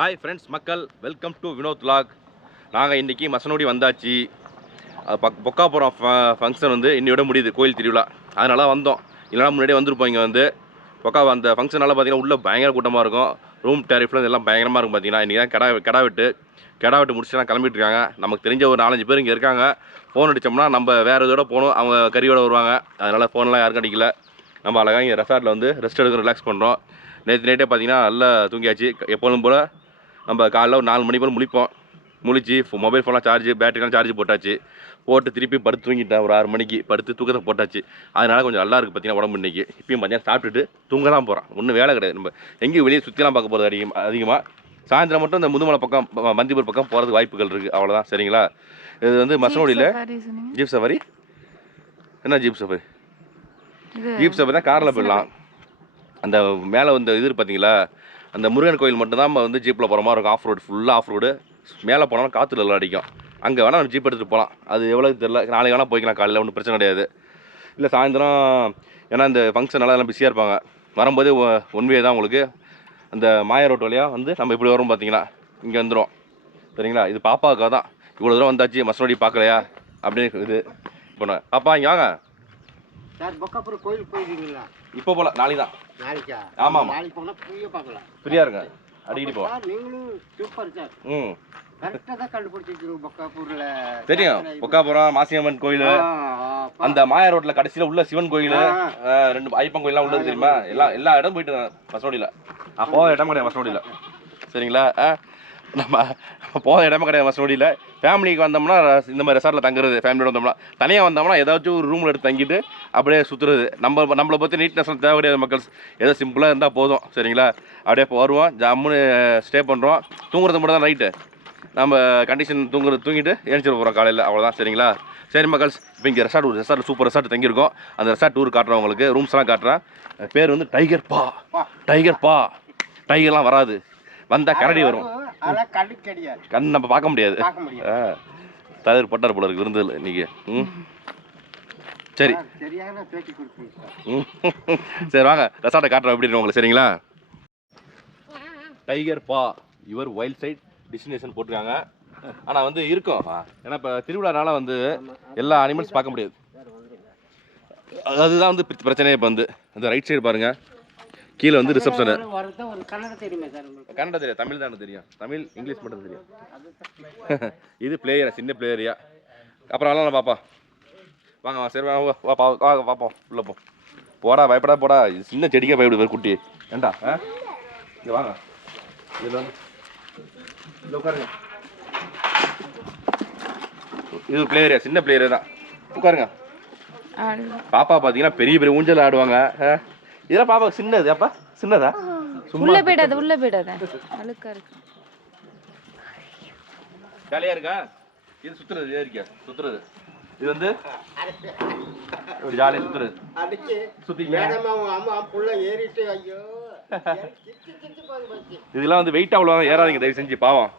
Hi friends மக்கள், welcome to Vinod vlog. நாங்கள் இன்றைக்கி மசனோடி வந்தாச்சு. பொக்காபுரம் ஃபங்க்ஷன் வந்து இன்னையோட முடியுது, கோயில் திருவிழா. அதனால வந்தோம். இல்லைனா முன்னாடியே வந்திருப்போம். இங்கே வந்து அந்த ஃபங்க்ஷனால் பார்த்தீங்கன்னா உள்ளே பயங்கர கூட்டமாக இருக்கும். ரூம் டேரிஃப்லாம் எல்லாம் பயங்கரமாக இருக்கும். பார்த்தீங்கன்னா இன்றைக்கி தான் கெடா வெட்டு முடிச்சுட்டு தான் கிளம்பிட்டு இருக்காங்க. நமக்கு தெரிஞ்ச ஒரு 4-5 பேர் இங்கே இருக்காங்க. ஃபோன் அடித்தோம்னா நம்ம வேறு இதோட போகணும், அவங்க கறியோடு வருவாங்க. அதனால் ஃபோன்லாம் யாருக்கும் அடிக்கல. நம்ம அழகாக இங்கே ரெசார்ட்டில் வந்து ரெஸ்ட் எடுக்க ரிலாக்ஸ் பண்ணுறோம். நேற்று நைட்டே பார்த்தீங்கன்னா நல்லா தூங்கியாச்சு. எப்போதும் போல் நம்ம காலைல ஒரு 4 மணி போல் முழிச்சு மொபைல் ஃபோன்லாம் பேட்டரிலாம் சார்ஜ் போட்டு திருப்பி படுத்து தூங்கிட்டேன். ஒரு 6 மணிக்கு படுத்து தூக்கத்தை போட்டாச்சு. அதனால் கொஞ்சம் நல்லா இருக்குது பார்த்தீங்கன்னா உடம்பு. இன்றைக்கி இப்பயும் மதியம் சாப்பிட்டுட்டு தூங்க தான் போகிறோம். ஒன்றும் வேலை கிடையாது. நம்ம எங்கேயும் வெளியே சுற்றிலாம் பார்க்க போகிறது அதிகமாக சாயந்தரம் மட்டும் இந்த முதுமலை பக்கம் மந்திபூர் பக்கம் போகிறதுக்கு வாய்ப்புகள் இருக்குது. அவ்வளோதான். சரிங்களா? இது வந்து மசனோடியில் ஜீப் சஃபாரி. என்ன ஜீப் சஃபாரி? ஜீப் சஃபாரி தான் காரில் போயிடலாம். அந்த மேலே வந்து இது பார்த்தீங்களா, அந்த முருகன் கோயில் மட்டும்தான் நம்ம வந்து ஜீப்பில் போகிற மாதிரி இருக்கும். ஆஃப் ரோடு, ஃபுல்லாக ஆஃப் ரோடு. மேலே போனாலும் காற்றுல எல்லாம் அடிக்கும். அங்கே வேணால் நம்ம ஜீப் எடுத்துகிட்டு போகலாம். அது எவ்வளோ தெரியல. நாளைக்கு வேணால் போய்க்கலாம். காலையில் ஒன்றும் பிரச்சனை கிடையாது. இல்லை சாயந்தரம், ஏன்னா இந்த ஃபங்க்ஷன் எல்லாம் பிஸியாக இருப்பாங்க. வரும்போது ஒன் வே தான் உங்களுக்கு. அந்த மாயா ரோட் வழியாக வந்து நம்ம இப்படி வரும் பார்த்தீங்கன்னா இங்கே வந்துடும். சரிங்களா? இது பாப்பாவுக்காக தான் இவ்வளோ தூரம் வந்தாச்சு. மசனோடி பார்க்கலையா அப்படின்னு இது இப்போ பாப்பா இங்கே வாங்க. இப்போ போல நாளைக்கு தான். ஆமாம் ஆமாம், ஃப்ரீயாக இருங்க. அடிக்கடி போ. தெரியும். பொக்காபுரம் மாசியம்மன் கோயில், அந்த மாயா ரோட்ல கடைசியில் உள்ள சிவன் கோயில், 2 ஐயப்பன் கோயிலாம் உள்ளது தெரியுமா? எல்லா இடம் போயிட்டு மசனோடியில். போக இடம் கிடையாது மசனோடியில். சரிங்களா? நம்ம போக இடமே கிடையாது மசனோடியில். ஃபேமிலிக்கு வந்தோம்னா இந்த மாதிரி ரெசார்ட்டில் தங்குறது. ஃபேமிலியோட வந்தோம்னா, தனியாக வந்தோம்னா ஏதாச்சும் ஒரு ரூமில் எடுத்து தங்கிட்டு அப்படியே சுற்றுறது. நம்மளை பற்றி நீட்னஸ்லாம் தேவை கிடையாது மக்கள். ஏதோ சிம்பிளாக இருந்தால் போதும். சரிங்களா? அப்படியே வருவோம், ஜம்முன்னு ஸ்டே பண்ணுறோம். தூங்குறது மட்டும் தான் நைட்டு. நம்ம கண்டிஷன் தூங்கிட்டு ஏஞ்சிட போகிறோம் காலையில். அவ்வளோதான். சரிங்களா? சரி மக்கள்ஸ், இப்போ இங்கே ரெசார்ட் சூப்பர் ரெசார்ட் தங்கியிருக்கோம். அந்த ரெசார்ட் டூர் காட்டுறேன் உங்களுக்கு. ரூம்ஸ்லாம் காட்டுறேன். பேர் வந்து டைகர் பா. டைகர்லாம் வராது, வந்தால் கரடி வரும். கண் நம்ம பார்க்க முடியாது. தலைவர் பட்டார் போல இருக்கு விருந்தில் இன்னைக்கு. சரி சரி வாங்க ரெசார்ட்டை காட்டுறோம் எப்படி இருக்கு உங்களுக்கு. சரிங்களா? டைகர் பா யுவர் வைல்ட் சைட் டெஸ்டினேஷன் போட்டிருக்காங்க. ஆனால் வந்து இருக்கும், ஏன்னா இப்போ திருவிழானால வந்து எல்லா அனிமல்ஸ் பார்க்க முடியாது. அதுதான் வந்து பிரச்சனையே. இப்போ வந்து அந்த ரைட் சைடு பாருங்கள், கீழே வந்து ரிசப்ஷனு. கன்னடா தெரியும், தமிழ் தானே தெரியும். தமிழ் இங்கிலீஷ் மட்டும் தெரியும். இது பிளேயரா, சின்ன பிளேயரியா. அப்புறம் வரலாம் பாப்பா. வாங்க சரி வாங்க பார்ப்போம். உள்ள போடா, பயப்படா போடா. இது சின்ன செடிக்கே பயப்படுது குட்டி. ஏண்டா இங்கே வாங்க. இதில் வந்து உட்காருங்க. இது பிளேயரியா, சின்ன பிளேயரே தான். உட்காருங்க. பாப்பா பார்த்தீங்கன்னா பெரிய ஊஞ்சல் ஆடுவாங்க. இதெல்லாம் பாப்பா சின்னது. அப்பா சின்னதா? உள்ள போயிடாத அழுக்கா இருக்கு. ஜாலியா இருக்கா? இது சுத்துறது ஏறிக்கா, சுத்துறது. இது வந்து ஒரு ஜாலியா சுத்துறது. இதெல்லாம் வந்து வெயிட் அவ்வளோ ஏறாதீங்க தயவு செஞ்சு. பாவம்,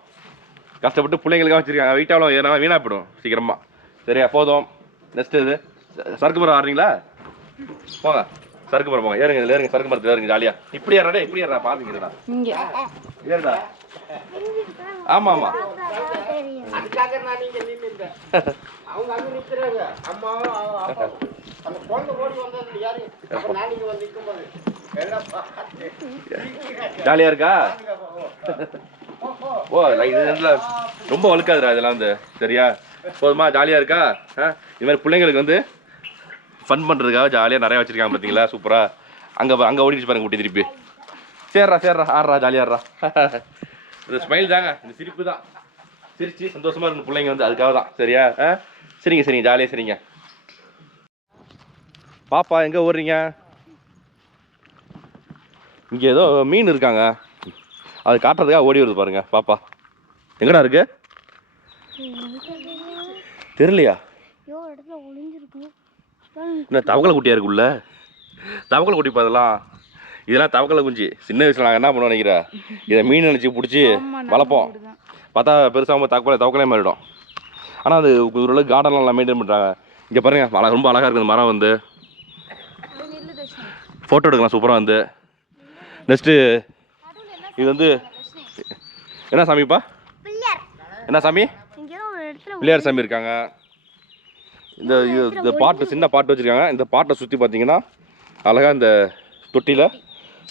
கஷ்டப்பட்டு பிள்ளைங்களுக்காக வச்சிருக்காங்க. வெயிட் அவ்வளோ ஏறா வீணா போயிடும் சீக்கிரமா. சரியா? போதும். நெக்ஸ்ட் இது சறுக்கு மரம் ஆடுறீங்களா? போங்க சறுக்கு மரம் போங்க. ஏறுங்க, இதில் ஏறுங்க. சறுக்கு மரத்தில் ஏறுங்க ஜாலியா. இப்படி ஏறா, இப்படி ஏறா. பாத்துக்கிறா ஏறுடா. ஆமா ஆமா. ஜாலியா இருக்கா? ஓ இது ரொம்ப வழுக்காதுடா இதெல்லாம் வந்து. சரியா? போதுமா? ஜாலியா இருக்கா? இது மாதிரி பிள்ளைங்களுக்கு வந்து ஃபன் பண்ணுறதுக்காக ஜாலியாக நிறையா வச்சுருக்காங்க பார்த்தீங்களா? சூப்பராக. அங்கே ஓடிச்சு பாருங்க குட்டி திருப்பி. சேர்றா ஆடுறா, ஜாலியாடுறா. இந்த ஸ்மைல் தாங்க, இந்த சிரிப்பு தான். சிரிச்சு சந்தோஷமாக இருக்கணும் பிள்ளைங்க வந்து, அதுக்காக தான். சரியா? சரிங்க ஜாலியாக. சரிங்க பாப்பா, எங்கே ஓடுறீங்க? இங்கே ஏதோ மீன் இருக்காங்க, அது காட்டுறதுக்காக ஓடி வருது பாருங்க பாப்பா. எங்கடா இருக்கு தெரியலையா? என்ன தவக்கலை குட்டியாக இருக்குல்ல? தவக்கலை குட்டி பார்த்தலாம். இதெல்லாம் தவக்கலை குஞ்சு. சின்ன வயசில் நாங்கள் என்ன பண்ணுவோம் நினைக்கிறேன், இதை மீன் நினச்சி பிடிச்சி வளர்ப்போம். பார்த்தா பெருசாக தவக்கலே மாறிடும். ஆனால் அது ஓரளவுக்கு கார்டன்லாம் நல்லா மெயின்டைன் பண்ணுறாங்க. இங்கே பாருங்கள், ரொம்ப அழகாக இருக்குது மரம் வந்து. ஃபோட்டோ எடுக்கலாம் சூப்பராக வந்து. நெக்ஸ்ட்டு இது வந்து என்ன சாமிப்பா? என்ன சாமி? பிள்ளையார் சாமி இருக்காங்க. இந்த பாட்டு சின்ன பாட்டு வச்சுருக்காங்க. இந்த பாட்டை சுற்றி பார்த்தீங்கன்னா அழகாக இந்த தொட்டியில்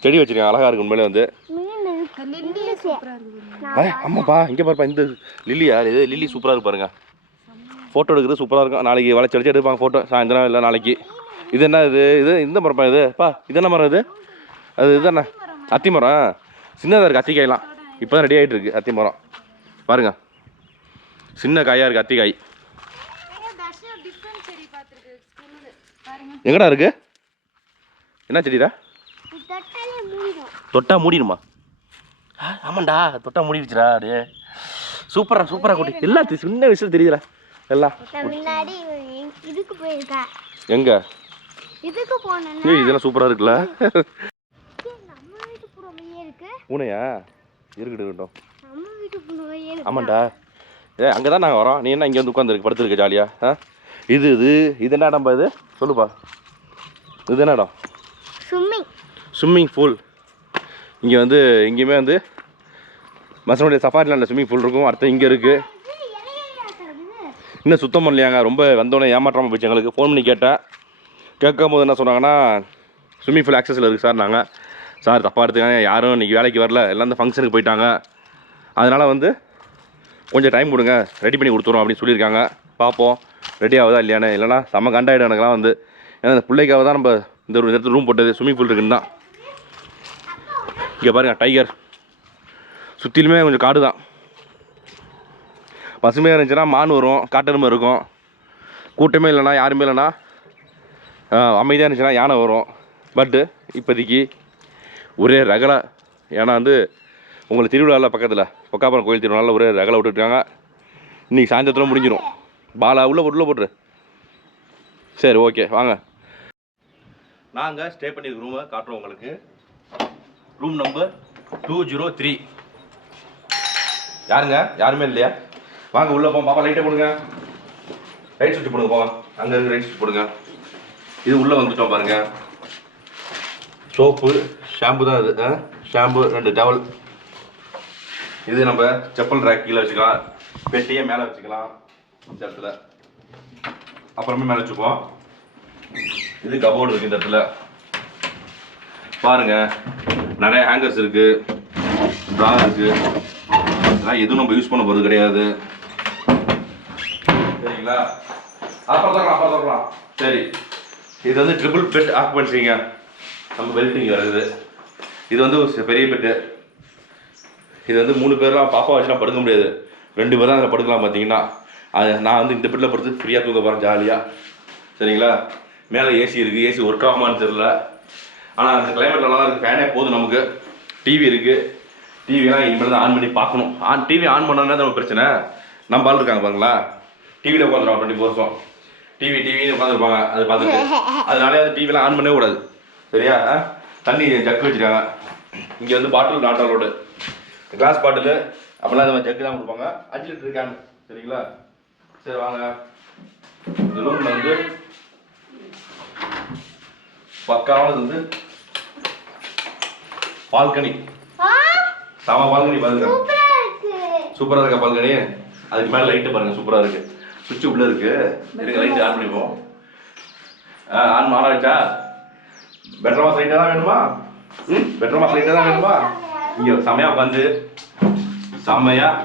செடி வச்சுருக்காங்க. அழகாக இருக்கு உண்மையிலே வந்து. ஆமாப்பா இங்கே பாருப்பா இந்த லில்லியா இது லில்லி சூப்பராக இருக்கு பாருங்க. ஃபோட்டோ எடுக்கிறது சூப்பராக இருக்கும். நாளைக்கு வளைச்சி வளைச்சி எடுப்பாங்க ஃபோட்டோ சாயந்தரம் இல்லை நாளைக்கு. இது என்ன இது இந்த மரப்பா இதுப்பா இது என்ன மரம் இது? அது இதுதானே அத்தி மரம். சின்னதாக இருக்குது அத்திக்காயெலாம். இப்போ தான் ரெடி ஆகிட்டு இருக்குது அத்தி மரம் பாருங்க. சின்ன காயாக இருக்குது அத்திக்காய். எங்கடா இருக்கு? என்ன செடிடா? தொட்டா மூடிடுமா? ஆமாண்டா தொட்டா மூடிடுச்சுடா. அப்படியே சூப்பரா குட்டி எல்லாத்தையும் சின்ன விஷயம் தெரியுதுடா எல்லாம். எங்க இதெல்லாம் சூப்பரா இருக்குல்ல. பூனையா இருக்கட்டும். ஆமாண்டா அங்கதான் நாங்கள் வரோம். நீ என்ன இங்கே வந்து உட்காந்துருக்கு படுத்துருக்க ஜாலியா? இது என்ன இடம்பா இது சொல்லுப்பா. இது என்ன இடம்? Swimming pool. இங்கே வந்து எங்கேயுமே வந்து மசனுடைய சஃபாரிலாண்டில் ஸ்விம்மிங் பூல் இருக்கும். அடுத்து இங்கே இருக்குது. இன்னும் சுத்தம் பண்ணலையாங்க. ரொம்ப வந்தோடனே ஏமாற்றாமல் போச்சு. எங்களுக்கு ஃபோன் பண்ணி கேட்கும் போது என்ன சொன்னாங்கன்னா ஸ்விம்மிங் பூல் ஆக்சஸில் இருக்குது சார். நாங்கள் சார் தப்பாக எடுத்துக்காங்க, யாரும் இன்றைக்கி வேலைக்கு வரல, எல்லாம் இந்த ஃபங்க்ஷனுக்கு போயிட்டாங்க, அதனால் வந்து கொஞ்சம் டைம் கொடுங்க ரெடி பண்ணி கொடுத்துரும் அப்படின்னு சொல்லியிருக்காங்க. பார்ப்போம் ரெடி ஆகுதா இல்லையானே. இல்லைனா செம்ம கண்டாயிடும் எனக்குலாம் வந்து. ஏன்னா இந்த பிள்ளைக்காக தான் நம்ம இந்த ஒரு இடத்துல ரூம் போட்டது. ஸ்விம்மிங் பூல் இருக்குன்னு தான். இங்கே பாருங்கள் டைகர். சுற்றிலுமே கொஞ்சம் காடு தான். பசுமையாக இருந்துச்சுன்னா மான் வரும், காட்டெருமை இருக்கும். கூட்டமே இல்லைனா யாருமே இல்லைனா அமைதியாக இருந்துச்சுன்னா யானை வரும். பட்டு இப்போதைக்கு ஒரே ரகலை. ஏன்னா வந்து உங்களுக்கு திருவிழாவில் பக்கத்தில் பொக்காபுரம் கோயில் திருவிழாவில் ஒரே ரகலை விட்டுருக்காங்க. இன்றைக்கி சாயந்தரத்தில் முடிஞ்சிடும். பாலா உள்ள போட்டுரு. சரி ஓகே வாங்க. நாங்கள் ஸ்டே பண்ணியிருக்க ரூமை காட்டுறோம் உங்களுக்கு. Room number 203. யாருங்க யாருமே இல்லையா? வாங்க உள்ளே போங்க. பாப்பா லைட்டை போடுங்க. லைட் சுவிட்ச் போடுங்க. போங்க அங்கே இருக்கு லைட் சுவிட்ச் போடுங்க. இது உள்ளே வந்துட்டோம் பாருங்க. சோப்பு ஷாம்பு தான் இது. Shampoo 2 towel. இது நம்ம செப்பல் ரேக் கீழே வச்சுக்கலாம். பெட்டியை மேலே வச்சுக்கலாம் இந்த இடத்துல. அப்புறமே மேலே வச்சுப்போம். இது கபோர்டு இருக்குது இந்த இடத்துல பாருங்க. நிறைய ஹேங்கர்ஸ் இருக்குது, ட்ரா இருக்குது. அதெல்லாம் எதுவும் நம்ம யூஸ் பண்ண போகிறது கிடையாது. சரிங்களா? அப்புறம் தரலாம். சரி இது வந்து ட்ரிபிள் பெட் ஆக்குபென்சிங்க. நம்ம பெல்ட் இங்கே வருது. இது வந்து ஒரு பெரிய பெட்டு. இது வந்து 3 பேர்லாம் பாப்பா வச்சுலாம் படுக்க முடியாது. 2 பேர் தான் அதில் படுக்கலாம். பார்த்தீங்கன்னா அது நான் வந்து இந்த பெட்டில் படுத்து ஃப்ரீயாக தூங்க போகிறேன் ஜாலியாக. சரிங்களா? மேலே ஏசி இருக்குது. ஏசி ஒர்க் ஆகுமான்னு தெரியல. ஆனால் அந்த கிளைமேட் நல்லா இருக்குது. ஃபேனே போதும் நமக்கு. டிவி இருக்குது. டிவிலாம் இனிமேல் தான் ஆன் பண்ணி பார்க்கணும். டிவி ஆன் பண்ணோன்னா நம்ம பிரச்சனை. நம்ம ஆள் இருக்காங்க பாருங்களா, டிவியில் உட்காந்துருவாங்க 24 வருஷம். டிவின்னு உட்காந்துருப்பாங்க. அது பார்த்துட்டு அதனாலே அது டிவிலாம் ஆன் பண்ணவே கூடாது. சரியா? தண்ணி ஜக்கு வச்சுருக்காங்க. இங்கே வந்து பாட்டில் நாட் அலோடு. கிளாஸ் பாட்டில் அப்படிலாம் இந்த மாதிரி ஜக்கு தான் கொடுப்பாங்க. 5 லிட்டர் கேன். சரிங்களா? சரி வாங்க. இந்த ரூமில் வந்து பக்காவானது வந்து பால்கனி. சாம பால்கனி பாருங்க. சூப்பராக இருக்கா பால்கனி? அதுக்கு மேலே லைட்டு பாருங்க சூப்பராக இருக்கு. சுவிட்ச் உள்ள இருக்கு. இதுக்கு லைட் ஆன் பண்ணிப்போம். ஆன் ஆனாச்சா? பெட்ரூம் லைட்டாக தான் வேணுமா? பெட்ரூம் லைட்டாக தான் வேணுமா? இங்கே செம்மையாக உட்காந்து செம்மையாக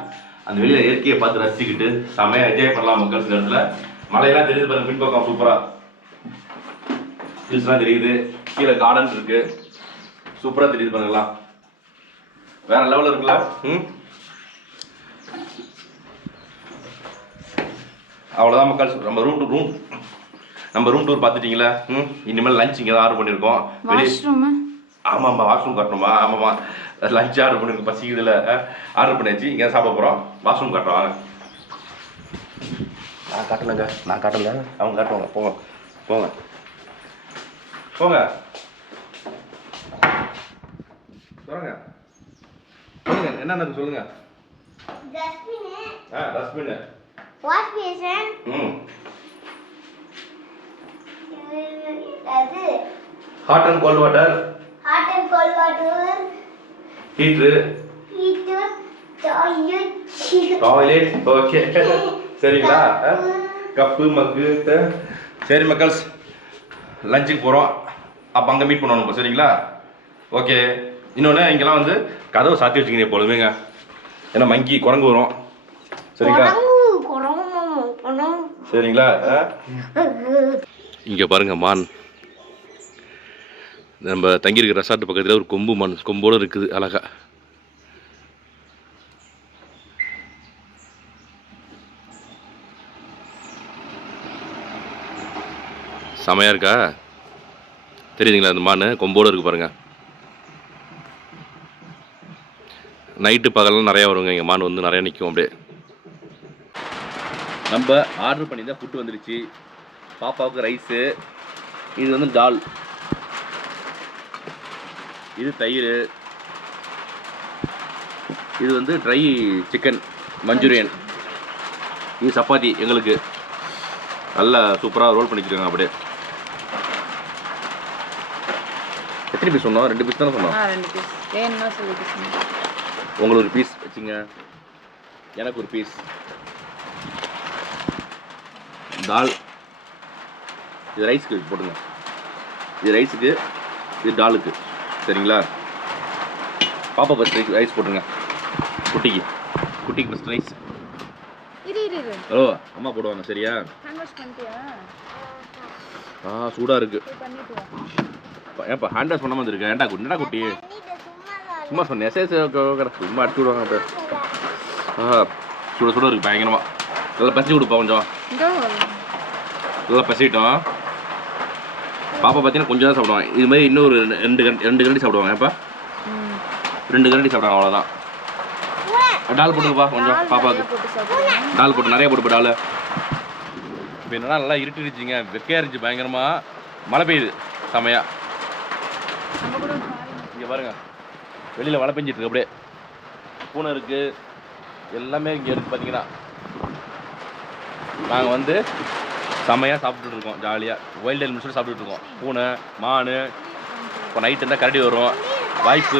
அந்த வெளியில் இயற்கையை பார்த்து ரசிச்சுக்கிட்டு செம்மையாக என்ஜாய் பண்ணலாம். மக்கள் சில இடத்துல மலையெல்லாம் தெரியுது பாருங்க. பின்பக்கம் சூப்பராக ஹில்ஸ்லாம் தெரியுது. கீழே கார்டன் இருக்கு. சூப்பராக தெரியுது பாருங்களா. வேற லெவலில் இருக்குல்ல? அவ்வளோதான் மக்கள். நம்ம ரூம் டூர் பார்த்துட்டீங்களா? இனிமேல் லஞ்ச் இங்கே தான் ஆர்டர் பண்ணியிருக்கோம். ஆமாம்மா வாஷ்ரூம் காட்டணுமா? ஆமாம்மா லஞ்ச் ஆர்டர் பண்ணிருக்கோம். பசிக்குதுல ஆர்டர் பண்ணியாச்சு. இங்கே சாப்பிட போகிறோம். வாஷ்ரூம் காட்டுறோம் வாங்க. நான் காட்டலைங்க. அவங்க காட்டுவாங்க. போங்க சொல்லுங்க. என்ன சொல்லுங்க. Dustbin, wash basin, hot and cold water, heater, toilet okay சரிங்களா கப்பு மக்கு சரி மக்கள்ஸ் லஞ்சுக்கு போகிறோம் அப்போ அங்கே மீட் பண்ணணும் சரிங்களா ஓகே இன்னொன்று இங்கெல்லாம் வந்து கதவை சாத்தி வச்சுக்கிங்க எப்பொழுதுமேங்க ஏன்னா மங்கி குரங்கு வரும் சரிங்களா சரிங்களா இங்கே பாருங்க மான் நம்ம தங்கியிருக்கிற ரெசார்ட் பக்கத்தில் ஒரு கொம்பு மான் கொம்போடு இருக்குது அழகா செமையாக இருக்கா தெரியுதுங்களா அந்த மான் கொம்போடு இருக்குது பாருங்கள் நைட்டு பகலாம் நிறையா வருங்க இங்கே மான் வந்து நிறையா நிற்கும் அப்படியே நம்ம ஆர்டர் பண்ணி தான் ஃபுட்டு வந்துடுச்சு பாப்பாவுக்கு ரைஸு இது வந்து டால் இது தயிர் இது வந்து ட்ரை சிக்கன் மஞ்சூரியன் இது சப்பாத்தி எங்களுக்கு நல்லா சூப்பராக ரோல் பண்ணி வச்சுருக்காங்க அப்படியே எத்தனை பீஸ் சொன்னோம் 2 பீஸ் தானே சொன்னோம் 2 பீஸ் வேணும்னா சொல்லி பீஸ் உங்களுக்கு ஒரு பீஸ் வச்சுங்க எனக்கு ஒரு பீஸ் தால் இது ரைஸுக்கு போட்டுங்க இது ரைஸுக்கு இது டாலுக்கு சரிங்களா பாப்பா ஃபஸ்ட் ரைஸ் போட்டுருங்க குட்டிக்கு ஃபஸ்ட் ரைஸ் ஹலோ அம்மா போடுவாங்க சரியா சூடாக இருக்கு ஏன்ப்பா ஹேண்ட் வாஷ் பண்ணாமல் வந்துருக்கு ஏன்டா என்னடா குட்டி சும்மா சொன்னேன் சும்மா அடிச்சு விடுவாங்க அப்போ சுட இருக்கு பயங்கரமாக நல்லா பசி கொடுப்பா கொஞ்சம் நல்லா பசிட்டோம் பாப்பா பார்த்தீங்கன்னா கொஞ்சம் தான் சாப்பிடுவாங்க இது மாதிரி இன்னொரு 2 கரண்டி சாப்பிடுவாங்க ஏப்பா 2 கரண்டி சாப்பிடுவாங்க அவ்வளோதான் டால் போட்டுக்கப்பா கொஞ்சம் பாப்பாவுக்கு டால் போட்டு நிறைய போட்டுப்பா டால் இப்போ என்னன்னா நல்லா இருட்டுருச்சுங்க வெக்கையாக இருந்துச்சு பயங்கரமாக மழை பெய்யுது செமையா இங்கே பாருங்க வெளியில் மழை பெஞ்சிட்ருக்கு அப்படியே பூனை இருக்குது எல்லாமே இங்கே இருக்குது பார்த்தீங்கன்னா நாங்கள் வந்து செமையாக சாப்பிட்டுட்டு இருக்கோம் ஜாலியாக வைல்டு அனிமல்ஸோடு சாப்பிட்டுட்டு இருக்கோம் பூனை மான் இப்போ நைட்டு இருந்தால் கரடி வரும் வாய்ப்பு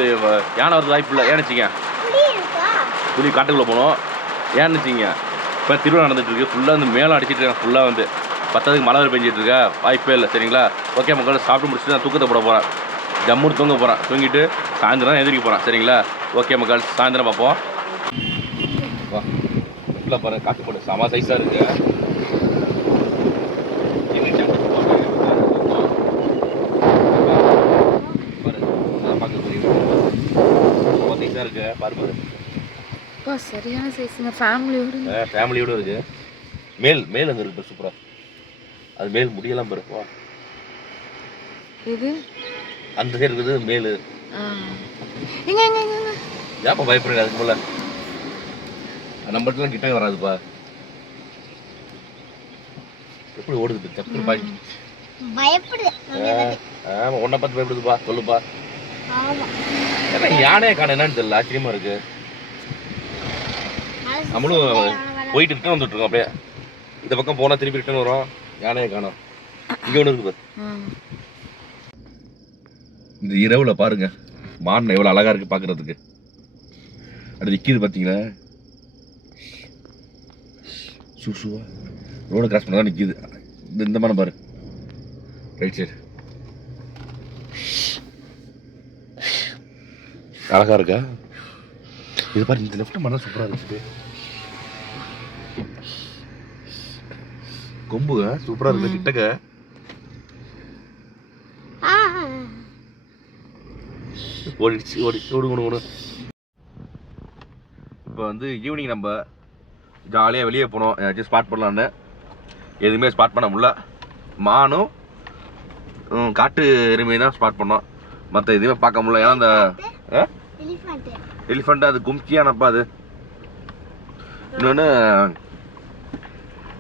யானை வரது வாய்ப்பு இல்லை ஏன்னு வச்சிங்க புளி காட்டுக்குள்ளே போனோம் ஏன்னு வச்சிங்க இப்போ திருவிழா நடந்துகிட்ருக்கு ஃபுல்லாக வந்து மேலே அடிச்சிட்டு இருக்காங்க ஃபுல்லாக வந்து பத்ததுக்கு மழை பெஞ்சிட்டு இருக்கா வாய்ப்பே இல்லை சரிங்களா ஓகே மக்கள் சாப்பிட்டு முடிச்சுட்டு நான் தூக்கத்தை போட போகிறேன் ஜம்முன்னு தூங்க போகிறேன் தூங்கிட்டு சாயந்தரம் எதிர்க்க போகிறேன் சரிங்களா ஓகே மக்கள் சாயந்தரம் பார்ப்போம் வா ஃபுல்லாக பாருங்கள் காட்டு போட்டு செம சைஸாக இருக்குது இருக்கு பாரு சரியான சைஸ்ங்க ஃபேமிலியோட இருக்கு மேல் அங்க இருக்கு சூப்பரா அது மேல் முடியலாம் பாரு வா இது அந்த சைடு இருக்குது மேல் எங்க ஏப்பா பயப்படுறீங்க அதுக்கு மேல நம்மட்டலாம் கிட்டவே வராதுப்பா எப்படி ஓடுது தப்பு பயப்படுது ஆமா உன்னை பார்த்து பயப்படுதுப்பா சொல்லுப்பா ஏன்னா யானையை காண என்னன்னு தெரியல ஆச்சரியமா இருக்கு நம்மளும் போயிட்டு ரிட்டர்ன் வந்துட்டு இருக்கோம் அப்படியே இந்த பக்கம் போனால் திருப்பி ரிட்டர்ன் வரும் யானையை காணோம் இங்கே ஒன்று இருக்குது இந்த இரவுல பாருங்க மான் எவ்வளோ அழகா இருக்கு பார்க்கறதுக்கு அது நிற்கிது பார்த்தீங்களா சூசுவா ரோடு கிராஸ் பண்ண தான் நிற்கிது இந்த மாதிரி பாரு ரைட் சைடு அழகா இருக்கா இது பாரு இந்த லெஃப்ட் மரம் சூப்பராக இருக்குது கொம்பு சூப்பராக இருக்குது கிட்டக்க ஓடிடுச்சு ஓடு இப்போ வந்து ஈவினிங் நம்ம ஜாலியாக வெளியே போனோம் ஏதாச்சும் ஸ்பாட் பண்ணலான்னு எதுவுமே ஸ்பாட் பண்ண முடியல மானும் காட்டு எருமையை தான் ஸ்பாட் பண்ணோம் மற்ற எதுவுமே பார்க்க முடியல ஏன்னா அந்த எலிஃபண்ட் அது கும்கியானப்பா அது இன்னொன்று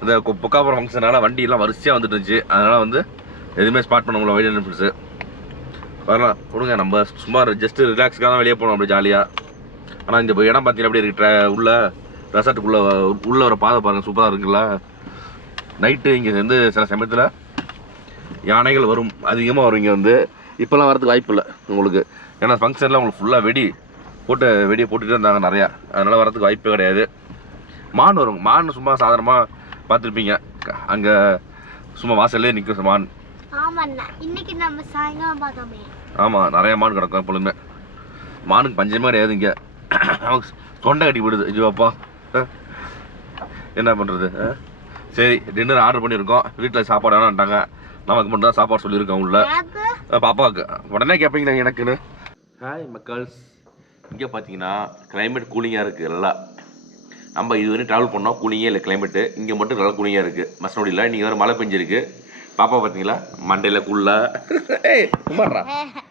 இந்த பொக்காபுரம் ஃபங்க்ஷனால வண்டியெல்லாம் வரிசையாக வந்துட்டு இருந்துச்சு அதனால் வந்து எதுவுமே ஸ்பாட் பண்ண முடியல வைல்ட் அனிமல்ஸு வரலாம் கொடுங்க நம்ம சும்மா ஜஸ்ட்டு ரிலாக்ஸ்க்காக தான் வெளியே போனோம் அப்படி ஜாலியாக ஆனால் இந்த இடம் பார்த்தீங்கன்னா அப்படி இருக்கு உள்ள ரெசார்ட்டுக்குள்ளே உள்ள ஒரு பாதை பாருங்கள் சூப்பராக இருக்குல்ல நைட்டு இங்கே வந்து சில சமயத்தில் யானைகள் வரும் அதிகமாக வரும் இங்கே வந்து இப்போல்லாம் வரதுக்கு வாய்ப்பு இல்லை உங்களுக்கு ஏன்னா ஃபங்க்ஷனில் உங்களுக்கு ஃபுல்லாக வெடி போட்டு வெடியை போட்டுகிட்டே இருந்தாங்க நிறையா, அதனால் வரதுக்கு வாய்ப்பே கிடையாது. மான் வரும், மான் சும்மா சாதாரணமாக பார்த்துருப்பீங்க, அங்கே சும்மா வாசல்லே நிற்கும் மான். ஆமாண்ணா, இன்னைக்கு நம்ம சாயங்காலம் பார்த்தோமே. ஆமாம், நிறைய மான் கிடக்கும் எப்பொழுதுமே. மானுக்கு பஞ்சமே கிடையாது இங்கே. தொண்டை கட்டி போடுது. ஐயோப்பா, என்ன பண்ணுறது? சரி, டின்னர் ஆர்டர் பண்ணியிருக்கோம். வீட்டில் சாப்பாடு வேணான்ட்டாங்க, நமக்கு மட்டும் தான் சாப்பாடு சொல்லியிருக்கோம் உள்ள. பாப்பாவுக்கு உடனே கேட்பீங்களா எனக்குன்னு. ஹாய் மக்கள்ஸ், இங்கே பார்த்தீங்கன்னா கிளைமேட் கூலிங்காக இருக்குது நல்லா. நம்ம இதுவரையும் ட்ராவல் பண்ணோம், கூலிங்கே இல்லை கிளைமேட்டு. இங்கே மட்டும் நல்லா கூலிங்காக இருக்குது. மசனோடியில் நீங்கள் வேறு மழை பெஞ்சிருக்கு. பாப்பா பார்த்தீங்களா மண்டையில் குள்ள குமாரா,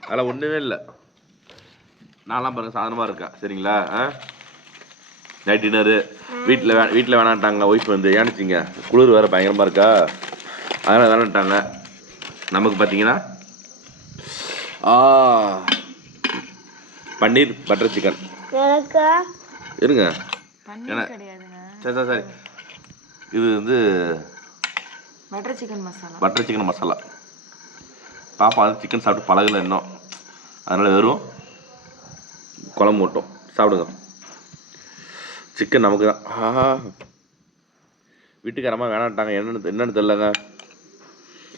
அதெல்லாம் ஒன்றுமே இல்லை. நான்லாம் பாருங்கள் சாதாரணமாக இருக்கேன். சரிங்களா? நைட் டின்னரு வீட்டில் வேணான்ட்டாங்க ஒய்ஃப் வந்து. ஏன்னுச்சிங்க, குளிர் வேறு பயங்கரமாக இருக்கா, அதனால் வேணான்ட்டாங்க. நமக்கு பார்த்தீங்கன்னா பன்னீர் பட்டர் சிக்கன் இருங்க. சரி சரி சரி, இது வந்து பட்டர் சிக்கன் மசாலா. பாப்பா வந்து சிக்கன் சாப்பிட்டு பழகலை இன்னும், அதனால் வெறும் குழம்பு மட்டும் சாப்பிடுங்க. சிக்கன் நமக்கு தான். வீட்டுக்காரமாக வேணான்ட்டாங்க, என்னென்னு தெரிலங்க.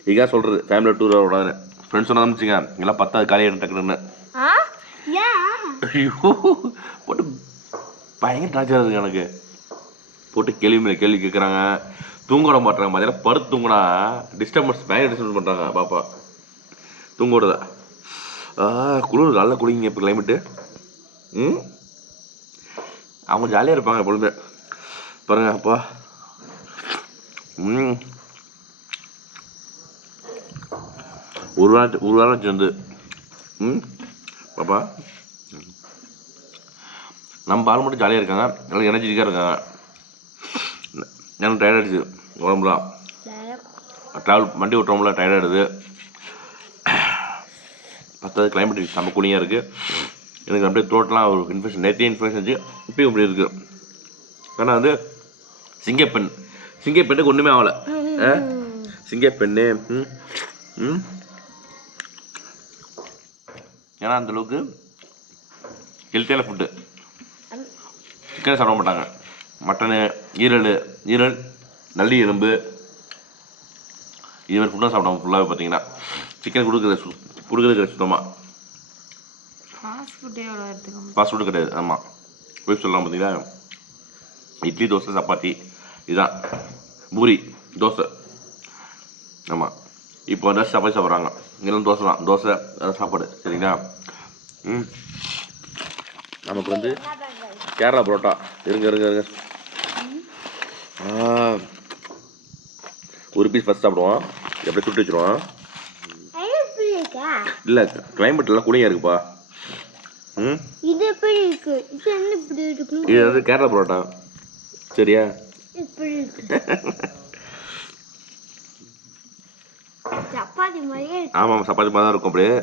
இதுக்காக சொல்கிறது ஃபேமிலி டூர் வரக்கூடாதுன்னு. ஃப்ரெண்ட்ஸ் சொன்னா வச்சுங்க, எல்லாம் 10 காலி டக்குன்னு. ஐயோ, போட்டு பயங்கர டார்ச்சராக இருக்குது எனக்கு. போட்டு கேள்வி மேலே கேள்வி கேட்குறாங்க, தூங்க விட மாட்டாங்க. மதியம் படுத்து தூங்கினா டிஸ்டர்பன்ஸ், பயங்கர டிஸ்டர்பன்ஸ் பண்ணுறாங்க. பாப்பா தூங்க விடுதா. குளிர் நல்லா குளிங்க இப்போ கிளைமேட்டு. அவங்க ஜாலியாக இருப்பாங்க எப்பொழுதுமே பாருங்க. அப்பா ஒரு வாரம் வந்து பாப்பா நம்ம ஆள் மட்டும் ஜாலியாக இருக்காங்க, நல்லா எனர்ஜெட்டிக்காக இருக்காங்க. எனக்கு டயர்ட் ஆகிடுச்சு உடம்புலாம். ட்ராவல் வண்டி ஓட்டுறோம்ல டயர்ட் ஆகிடுது. 10 கிளைமேட் செம்ம கூலிங்காக இருக்குது. எனக்கு அப்படியே த்ரோட்லாம் ஒரு இன்ஃபெக்ஷன், நேற்றே இன்ஃபெக்ஷன் வச்சு இப்பயும் அப்படி இருக்குது. ஆனால் வந்து சிங்கப்பெண்ணுக்கு ஒன்றுமே ஆகலை. சிங்கப்பெண்ணு ஏன்னா அந்தளவுக்கு ஹெல்த்தியான ஃபுட்டு. சிக்கனை சாப்பிட மாட்டாங்க, மட்டனு, ஈரல், நல்லி எலும்பு, இது மாதிரி ஃபுட்டாக சாப்பிடுவாங்க ஃபுல்லாகவே. பார்த்தீங்கன்னா சிக்கன் கொடுக்குறது சுத்தமாக. ஃபாஸ்ட் ஃபுட்டு கிடையாது. ஆமாம், போய் சொல்லலாம். பார்த்தீங்களா, இட்லி, தோசை, சப்பாத்தி, இதுதான். பூரி, தோசை. ஆமாம், இப்போ வந்து சப்பாத்தி சாப்பிட்றாங்க. இங்கெல்லாம் தோசை தான், தோசை சாப்பாடு. சரிங்களா? நமக்கு வந்து கேரளா புரோட்டா. இருங்க ஒரு பீஸ் ஃபஸ்ட் சாப்பிடுவோம், எப்படி சுட்டு வச்சுருவோம். இல்லை, கிளைமேட் எல்லாம் கூலிங்காக இருக்குப்பா. இது எப்படி இருக்கு? இது என்ன இப்படி இருக்கு? இது வந்து கேரளா புரோட்டா. சரியா? இப்படி இருக்கு. சப்பாத்தி மாதிரியே இருக்கு. ஆமாம், சப்பாத்தி மாதிரி தான் இருக்கும் அப்படியே.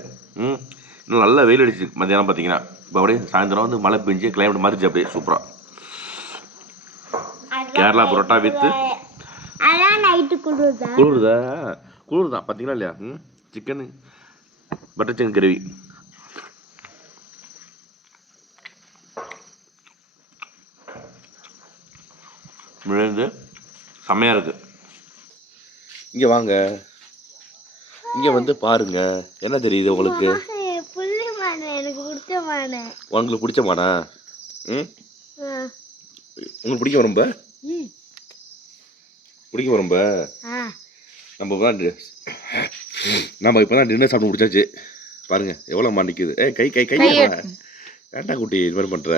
இன்னும் நல்லா வெயில் அடிச்சு மத்தியானம் பார்த்தீங்கன்னா. இப்போ அப்படியே சாயந்தரம் வந்து மழை பெஞ்சு கிளைமேட் மாறிச்சு அப்படியே சூப்பராக. கேரளா புரோட்டா வித்து குளிர் தான் பார்த்தீங்களா இல்லையா? Chicken butter chicken gravy. விழுந்து செம்மையாக இருக்குது. இங்கே வாங்க, இங்கே வந்து பாருங்க, என்ன தெரியுது உங்களுக்கு? எனக்கு பிடிச்ச மானை. உங்களுக்கு பிடிச்ச மானா? உங்களுக்கு பிடிக்கும் ரொம்ப? பிடிக்கும் ரொம்ப? நம்ம இப்போ தான் டின்னர் சாப்பிட்டு முடிச்சாச்சு. பாருங்க எவ்வளோ மான் நிற்குது. கை ஏன்டா குட்டி இது மாதிரி பண்ணுற?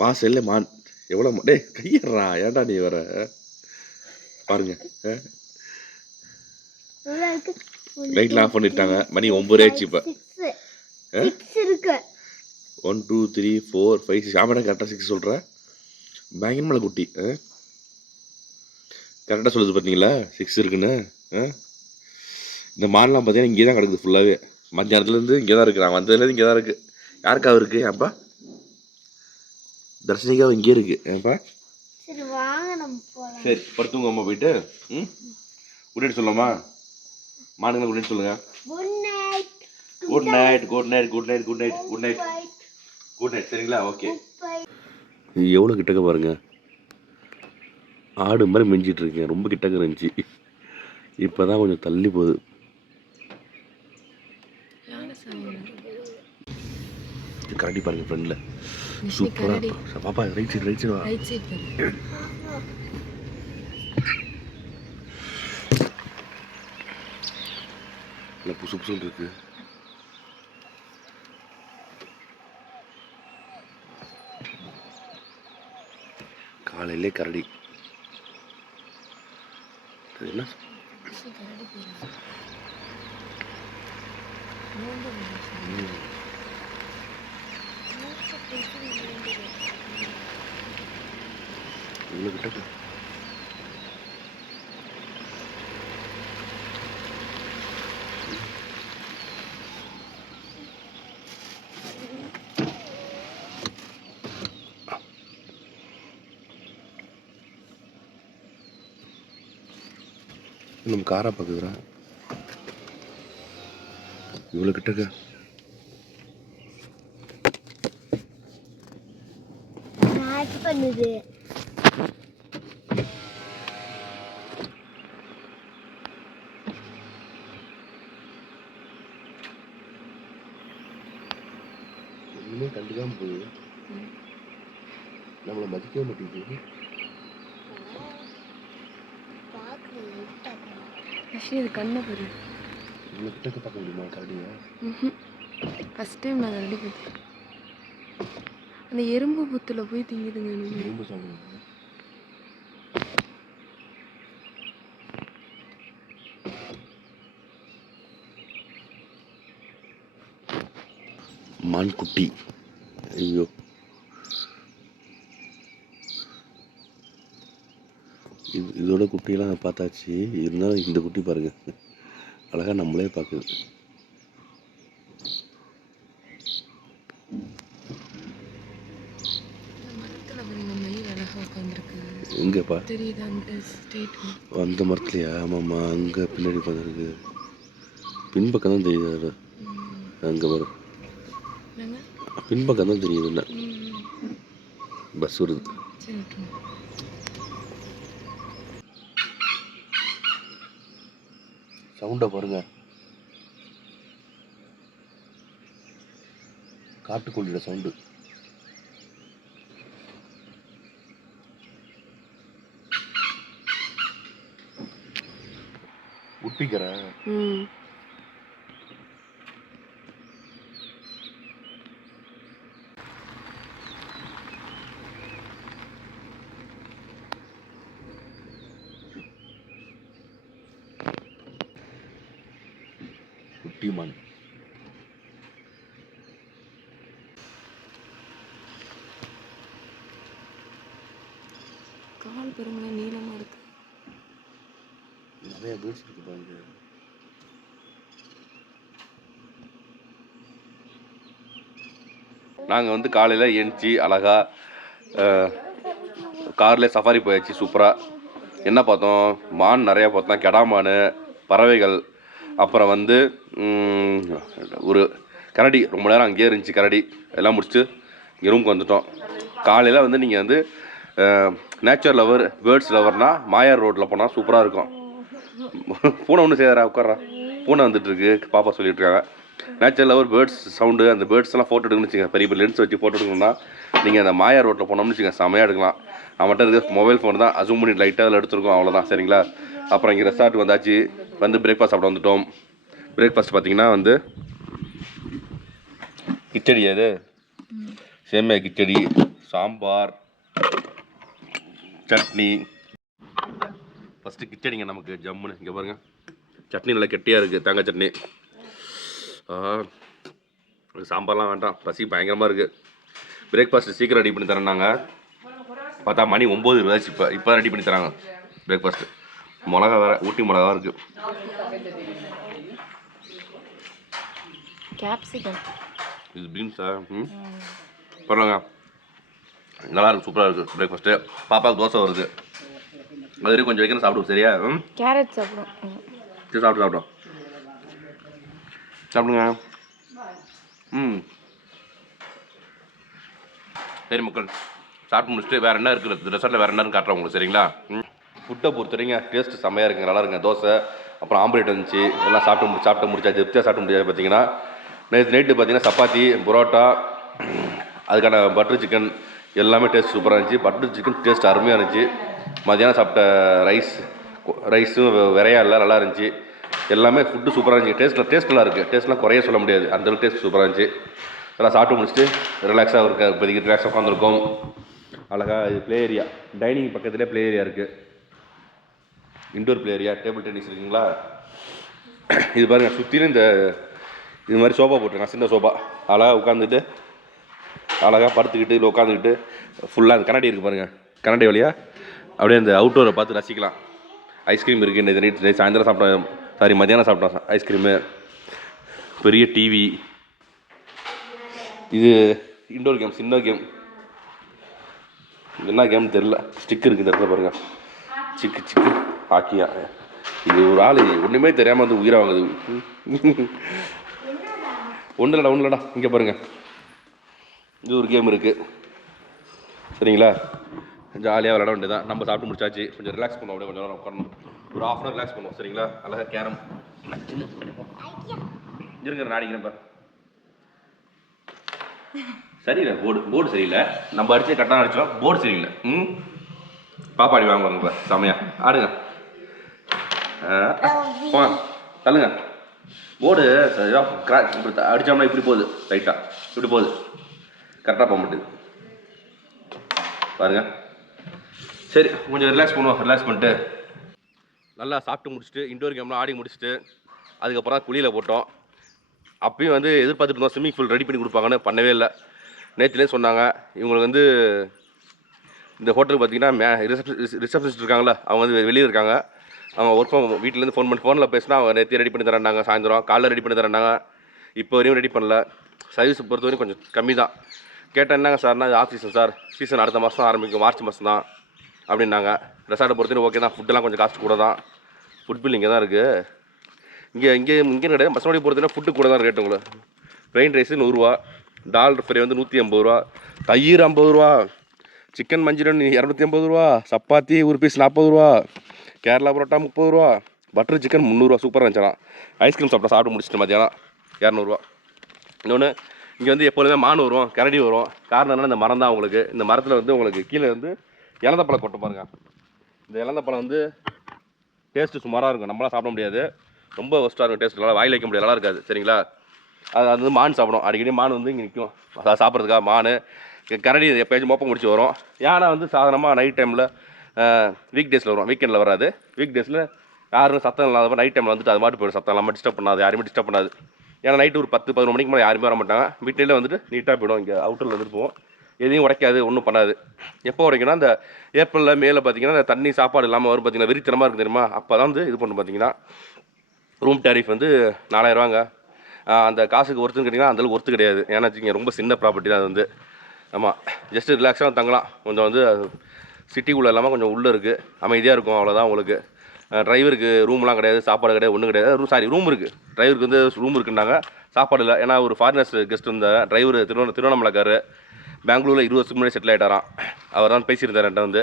வாசல்ல மான் எவ்வளோ கையறா, ஏன்டா நீ வர? பாருங்க, லைட்லாம் ஆஃப் பண்ணிட்டாங்க. மணி 9 ஆயிடுச்சு. இப்போ 1 2 3 4 5 6. ஆமாடா, கரெக்டாக 6 சொல்கிறேன். பயங்கரமான குட்டி. கரெக்டாக சொல்லுது பார்த்தீங்களா 6 இருக்குன்னு. இந்த மான்லாம் பார்த்தீங்கன்னா இங்கே தான் கிடக்குது ஃபுல்லாகவே. மத்தியானத்துலேருந்து இங்கே தான் இருக்குது. நான் வந்ததுலேருந்து இங்கே தான் இருக்குது. யாருக்காக இருக்குது? ஏன்ப்பா தர்ஷினிக்காக இங்கே இருக்குது. ஏன்ப்பா சரி படுத்துங்க அம்மா போயிட்டு. குட் நைட் சொல்லலாமா? மானுங்களா குட் நைட் சொல்லுங்கள். Good night. குட் நைட் சரிங்களா? ஓகே. எவ்வளோ கிட்டக்க பாருங்க, ஆடு மாதிரி மெஞ்சிட்டு இருக்கேன். ரொம்ப கிட்டக்க இருந்துச்சு, இப்போ தான் கொஞ்சம் தள்ளி போகுது. கரடி பாருங்க ஃப்ரெண்டில் சூப்பராக. பாப்பா ரைட் சைடு வா. இல்லை புசு புசுன்னு இருக்கு. காலையிலே கரடி. என்ன இவ்வளோ கிட்ட நம்ம காரை பார்க்குதுரா, இவ்வளோ கிட்டக்க. பண்ணுது ஒன்றுமே கண்டுக்காம போகுது, நம்மளை மதிக்கவே மாட்டேங்குது. இது கண்ணை பாரு. இவ்வளோ கிட்டக்க பார்க்க முடியுமா கரடியை? ஃபஸ்ட் டைம் நான் கரடி பார்த்தேன். அந்த எறும்பு புத்துல போய் திங்குதுங்க. எறும்பு சாப்பிடுங்க. மான்குட்டி. ஐயோ, இதோட குட்டியெல்லாம் பார்த்தாச்சு, இருந்தாலும் இந்த குட்டி பாருங்க அழகா நம்மளே பார்க்குது. எங்கப்பா தெரியுது அந்த ஸ்டேட் அந்த மரத்துலையா? ஆமாம்மா, அங்கே பின்னாடி உட்காந்துருக்கு. பின்பக்கம் தான் தெரியுது அது. அங்கே வரும் பின்பக்கம் தான் தெரியுது. இல்லை பஸ் வருது. சவுண்டை பாருங்க, காட்டுக்கோழியோட சவுண்டு. உப்பிக்கிற குட்டிமான். கால் பெருமை நீளமாக இருக்கு. நிறைய பேர்ட்ஸ் இருக்கு பாருங்க. நாங்கள் வந்து காலையில் எழுந்துச்சி அழகாக காரில் சஃபாரி போயாச்சு. சூப்பராக என்ன பார்த்தோம், மான் நிறையா பார்த்தோம், கெடா மான், பறவைகள், அப்புறம் வந்து ஒரு கரடி. ரொம்ப நேரம் அங்கேயே இருந்துச்சு கரடி. எல்லாம் முடிச்சுட்டு இங்கே ரூமுக்கு வந்துட்டோம். காலையில் வந்து நீங்கள் வந்து நேச்சர் லவர், பேர்ட்ஸ் லவர்னால் மாயார் ரோட்டில் போனால் சூப்பராக இருக்கும். பூனை ஒன்றும் செய்யாரா, உட்கார்றா. பூனை வந்துட்டுருக்கு, பாப்பா சொல்லிட்டுருக்காங்க. நேச்சர் லவர், பேர்ட்ஸ் சவுண்டு, அந்த பேர்ட்ஸ்லாம் ஃபோட்டோ எடுக்கணும்னு வச்சுங்க, பெரிய பெரிய லென்ஸ் வச்சு ஃபோட்டோ எடுக்கணும்னா நீங்கள் அந்த மாயார் ரோட்டில் போனோம்னு வச்சுங்க, செமையாக எடுக்கலாம். அவன்கிட்ட இருக்க மொபைல் ஃபோன் தான், அசூம் பண்ணி லைட்டாக அதில் எடுத்துருக்கோம், அவ்வளோதான். சரிங்களா? அப்புறம் இங்கே ரெசார்ட் வந்தாச்சு, வந்து பிரேக்ஃபாஸ்ட் சாப்பிட வந்துட்டோம். பிரேக்ஃபாஸ்ட் பார்த்தீங்கன்னா வந்து கிச்சடி, அது சேமியா கிச்சடி, சாம்பார், சட்னி. ஃபஸ்ட்டு கிச்சடிங்க நமக்கு ஜம்முன்னு. இங்கே பாருங்கள், சட்னி நல்லா கெட்டியாக இருக்குது, தேங்காய் சட்னி. சாம்பார்லாம் வேண்டாம், பசி பயங்கரமாக இருக்குது. பிரேக்ஃபாஸ்ட்டு சீக்கிரம் ரெடி பண்ணி தரேன்னாங்க, பார்த்தா மணி 9 இப்போ ரெடி பண்ணி தராங்க பிரேக்ஃபாஸ்ட்டு. மிளகா வேறு, ஊட்டி மிளகா இருக்குது. கேப்சிகம், இது பீன்ஸா? பரவாங்க, நல்லா இருக்குது, சூப்பராக இருக்குது பிரேக்ஃபாஸ்ட்டு. பாப்பாவுக்கு தோசை வருது, அது வரைக்கும் கொஞ்சம் வைக்கணும், சாப்பிடுவோம். சரியா? கேரட் சாப்பிடும். சரி, சாப்பிடுங்க. சரி மக்கள், சாப்பிட்டு முடிச்சுட்டு வேறு என்ன இருக்குது ரெசார்ட்டில் வேறு என்னன்னு காட்டுறேன் உங்களுக்கு. சரிங்களா? ஃபுட்டை பொறுத்தவரைங்க டேஸ்ட் செம்மையாக இருக்குங்க, நல்லா இருக்குங்க. தோசை அப்புறம் ஆம்லேட் இருந்துச்சு, எல்லாம் சாப்பிட்டு முடிச்சாச்சு. திருப்தியாக சாப்பிட்டு முடியாது. பார்த்தீங்கன்னா நேற்று நைட்டு பார்த்தீங்கன்னா சப்பாத்தி, பரோட்டா, அதுக்கான பட்டர் சிக்கன் எல்லாமே டேஸ்ட் சூப்பராக இருந்துச்சு. பட்டர் சிக்கன் டேஸ்ட் அருமையாக இருந்துச்சு. மதியானம் சாப்பிட்ட ரைஸும் விரையா இல்லை, நல்லா இருந்துச்சு. எல்லாமே ஃபுட்டு சூப்பராக இருந்துச்சு. டேஸ்ட்லாம் இருக்குது, டேஸ்ட்லாம் குறைய சொல்ல முடியாது, அந்தளவுக்கு டேஸ்ட் சூப்பராக இருந்துச்சு. அதெல்லாம் சாப்பிட்டு முடிச்சுட்டு ரிலாக்ஸாக இருக்க இப்போதைக்கு ரிலாக்ஸாக உட்காந்துருக்கோம். அழகாக இது ப்ளே ஏரியா, டைனிங் பக்கத்துலேயே ப்ளே ஏரியா இருக்குது. Indoor play area, table tennis இருக்குங்களா. இது பாருங்கள், சுற்றிலும் இந்த இது மாதிரி சோஃபா போட்டிருக்கேன், சின்ன சோஃபா. அழகாக உட்காந்துட்டு அழகாக படுத்துக்கிட்டு இல்லை உட்காந்துக்கிட்டு ஃபுல்லாக அந்த கண்ணாடி இருக்குது பாருங்கள், கண்ணாடி வழியாக அப்படியே அந்த அவுட்டோரை பார்த்து ரசிக்கலாம். ஐஸ்கிரீம் இருக்குது. இந்த நைட் சாயந்தரம் சாப்பிட்டோம், சாரி மத்தியானம் சாப்பிட்டோம் ஐஸ்கிரீமு. பெரிய டிவி. இது இன்டோர் கேம், சின்ன கேம். என்ன கேம் தெரில, ஸ்டிக் இருக்குது இந்த இடத்துல பாருங்கள். சிக்கு ஹாக்கியா. இது ஒரு ஆள் ஒன்றுமே தெரியாமல் வந்து உயிராக வாங்குது. ஒன்றும் இல்லைடா இங்கே பாருங்கள், இது ஒரு கேம் இருக்குது. சரிங்களா? ஜாலியாக விளாட வேண்டியதான். நம்ம சாப்பிட்டு முடிச்சாச்சு, கொஞ்சம் ரிலாக்ஸ் பண்ணுவோம். அப்படியே கொஞ்சம் நேரம் உட்காரணும், ஒரு ½ hour ரிலாக்ஸ் பண்ணுவோம். சரிங்களா? அழகாக கேரம் இருக்கிற நாடிக்கிறேன் பாரு. சரியில்லை, போர்டு சரியில்லை. நம்ம அடிச்சு கரெக்டாக அடிச்சோம், போர்டு சரியில்லை. பாப்பா அடி வாங்க பாருங்க, செமையா ஆடுங்க. போங்க தள்ளுங்க. போர்டு அடித்தோம்னா இப்படி போகுது, ரைட்டாக இப்படி போகுது, கரெக்டாக போக மாட்டேது பாருங்க. சரி, கொஞ்சம் ரிலாக்ஸ் பண்ணுவோம். ரிலாக்ஸ் பண்ணிட்டு நல்லா சாப்பிட்டு முடிச்சுட்டு இன்டோர் கேம்லாம் ஆடி முடிச்சுட்டு அதுக்கப்புறம் தான் குளியில் போட்டோம். அப்பயும் வந்து எதிர்பார்த்துட்டு இருந்தோம் ஸ்விம்மிங் பூல் ரெடி பண்ணி கொடுப்பாங்கன்னு, பண்ணவே இல்லை. நேற்றுலேயே சொன்னாங்க இவங்களுக்கு வந்து இந்த ஹோட்டலுக்கு பார்த்தீங்கன்னா ரிசப்ஷனிஸ்ட் இருக்காங்களா, அவங்க வந்து வெளியே இருக்காங்க. அவங்க ஒர்க் ஃப்ரம் வீட்டிலேருந்து ஃபோனில் பேசினா அவங்க நேற்று ரெடி பண்ணி தரேன்னாங்க, சாயந்தரம் காலைல ரெடி பண்ணி தரேன்னாங்க. இப்போ வரையும் ரெடி பண்ணல. சர்வீஸ் பொறுத்த வரையும் கொஞ்சம் கம்மி தான். கேட்டேன் என்னங்க சார்னா, இது ஆஃப் சீசன் சார், சீசன் அடுத்த மாதம் ஆரம்பிக்கும், மார்ச் மாதம் தான் அப்படின்னாங்க. ரெசார்ட்டை பொறுத்தவரைக்கும் ஓகே தான், ஃபுட்டெல்லாம் கொஞ்சம் காஸ்ட் கூட தான். ஃபுட் பில் இங்கே தான் இருக்குது. இங்கே கிடையாது. மசனோடி பொறுத்தவரை ஃபுட்டு கூட தான் ரேட்டு. உங்களுக்கு ப்ளைன் ரைஸு 100 ரூபா, டால் ஃப்ரை வந்து 180 ரூபா, தயிர் 50 ரூபா, சிக்கன் மஞ்சூரியன் 280 ரூபா, சப்பாத்தி ஒரு பீஸ் 40 ரூபா, கேரளா பரோட்டா 30 ரூபா, பட்டர் சிக்கன் 300 ரூபா. சூப்பராக இருந்துச்சுனா. ஐஸ்கிரீம் சாப்பிட்டு முடிச்சுட்டு மத்தியானம் 200 ரூபா. இன்னொன்று இங்கே வந்து எப்பொழுதுமே மான் வரும், கரடி வரும். காரணம் என்னன்னா இந்த மரம் தான். உங்களுக்கு இந்த மரத்தில் வந்து உங்களுக்கு கீழே வந்து இலந்தப்பழம் கொட்ட பாருங்க. இந்த இலந்தப்பழம் வந்து டேஸ்ட்டு சுமாராக இருக்கும், நம்மளாம் சாப்பிட முடியாது, ரொம்ப ஒஸ்ட்டாக இருக்கும் டேஸ்ட், நல்லா வாயில் வைக்க முடியாது, நல்லா இருக்காது. சரிங்களா? அது வந்து மான் சாப்பிடும். அடிக்கடி மான் வந்து இங்கே நிற்கும், அதை சாப்பிட்றதுக்காக. மான் கரடி எப்போயாச்சும் மோப்பம் முடிச்சு வரும். யானை வந்து சாதாரணமாக நைட் டைமில் வீக் டேஸில் வரும், வீக்கெண்டில் வராது. வீக் டேஸில் யாரும் சத்தம் இல்லாதப்போ நைட் டைமில் வந்துட்டு அது மாட்டு போய்டும், சத்தம் இல்லாமல் டிஸ்டர்ப் பண்ணாது, யாருமே டிஸ்டர்ப் பண்ணாது. ஏன்னா நைட்டு ஒரு 10-11 மணிக்கு மேலே யாருமே வர மாட்டாங்க. வீட்டில் வந்துட்டு நீட்டாக போய்டும். இங்கே அவுட்டரில் வந்துட்டு போவோம், எதையும் உடைக்காது, ஒன்றும் பண்ணாது. எப்போ உடைக்கணும், அந்த ஏப்ரலில் மேலே பார்த்தீங்கன்னா அந்த தண்ணி சாப்பாடு இல்லாமல் வரும் பார்த்தீங்கன்னா, வெறித்தனமாக இருக்குது தெரியுமா? அப்போ தான் வந்து இது பண்ணணும். பார்த்தீங்கன்னா ரூம் டேரிஃப் வந்து 4000 ரூபாங்க. அந்த காசுக்கு ஒருத்துன்னு கேட்டிங்கன்னா அந்தளவுக்கு ஒர்த்து கிடையாது. ஏன்னா வச்சுக்கிங்க ரொம்ப சின்ன ப்ராப்பர்ட்டி தான் அது வந்து. ஆமாம், ஜஸ்ட்டு ரிலாக்ஸாக தங்கலாம். கொஞ்சம் வந்து சிட்டிக்குள்ளே இல்லாமல் கொஞ்சம் உள்ளே இருக்குது, அமைதியாக இருக்கும், அவ்வளோதான். உங்களுக்கு டிரைவருக்கு ரூம்லாம் கிடையாது, சாப்பாடு கிடையாது, ஒன்றும் கிடையாது. ரூம் இருக்குது, டிரைவருக்கு வந்து ரூம் இருக்குன்னாங்க, சாப்பாடு இல்லை. ஏன்னா ஒரு ஃபாரினர்ஸ் கெஸ்ட் இருந்த டிரைவர் திருவண்ணாமலைக்கார், பெங்களூரில் 20 வருஷத்துக்கு முன்னாடி செட்டில் ஆகிட்டாராம். அவர் தான் பேசியிருந்தார் என்கிட்ட வந்து,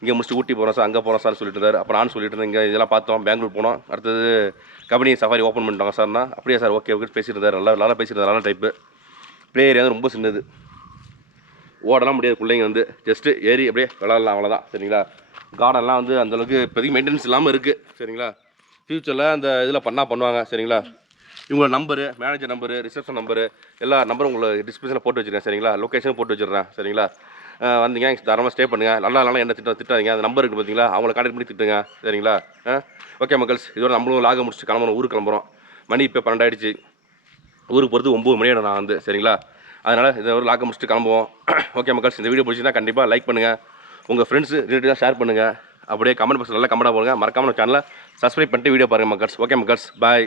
இங்கே முடிச்சுட்டு ஊட்டி போகிறோம் சார், அங்கே போகிறோம் சார் சொல்லிட்டு இருந்தார். அப்போ நான் சொல்லிட்டு இருந்தேன், இங்கே இதெல்லாம் பார்த்தோம், பெங்களூர் போனோம், அடுத்தது கம்பெனி சஃபாரி ஓப்பன் பண்ணிட்டாங்க சார்னா. அப்படியே சார், ஓகே பேசியிருந்தார், நல்லா பேசியிருந்தார், நல்ல டைப்பு. ப்ளே ஏரியா வந்து ரொம்ப சின்னது, ஓடலாம் முடியாது. பிள்ளைங்க வந்து ஜஸ்ட்டு ஏறி அப்படியே விளாட்லாம், அவ்வளோதான். சரிங்களா? கார்டன்லாம் வந்து அந்தளவுக்கு இப்போதைக்கு மெயின்டெனன்ஸ் இல்லாமல் இருக்குது. சரிங்களா? ஃப்யூச்சரில் அந்த இதில் பண்ணுவாங்க. சரிங்களா? இவங்களோட number, manager number, reception number, எல்லா நம்பரும் உங்களுக்கு டிஸ்கிரிப்ஷனில் போட்டு வச்சுருக்கேன். சரிங்களா? லொக்கேஷன் போட்டு வச்சுருக்கேன். சரிங்களா? வந்தீங்க தாராளமாக ஸ்டே பண்ணுங்கள். நல்லா என்ன திட்டாதீங்க. அந்த நம்பர் இருக்குது பார்த்தீங்களா, அவங்கள கான்டெக்ட் பண்ணி திட்டுங்க. சரிங்களா? ஓகே மக்கள்ஸ், இதோட நம்மளும் லாக முடிச்சுட்டு கிளம்பணும், ஊருக்கு கிளம்புறோம். மணி இப்போ 12 ஆகிடுச்சு, ஊருக்கு போகிறது 9 மணி ஆகிடும் நான் வந்து. சரிங்களா? அதனால் இதை ஒரு லாக்க முடிச்சுட்டு கிளம்புவோம். ஓகே மக்கள்ஸ், இந்த வீடியோ பிடிச்சிங்கன்னா கண்டிப்பாக லைக் பண்ணுங்கள், உங்கள் ஃப்ரெண்ட்ஸு ரிலேட்டிவாக ஷேர் பண்ணுங்கள், அப்படியே கமெண்ட் பாக்ஸ் நல்லா கமெண்டாக போடுங்க. மறக்காமல் சேனலை சப்ஸ்கிரைப் பண்ணிட்டு வீடியோ பாருங்கள் மக்கள்ஸ். ஓகே மக்கள்ஸ், பாய்.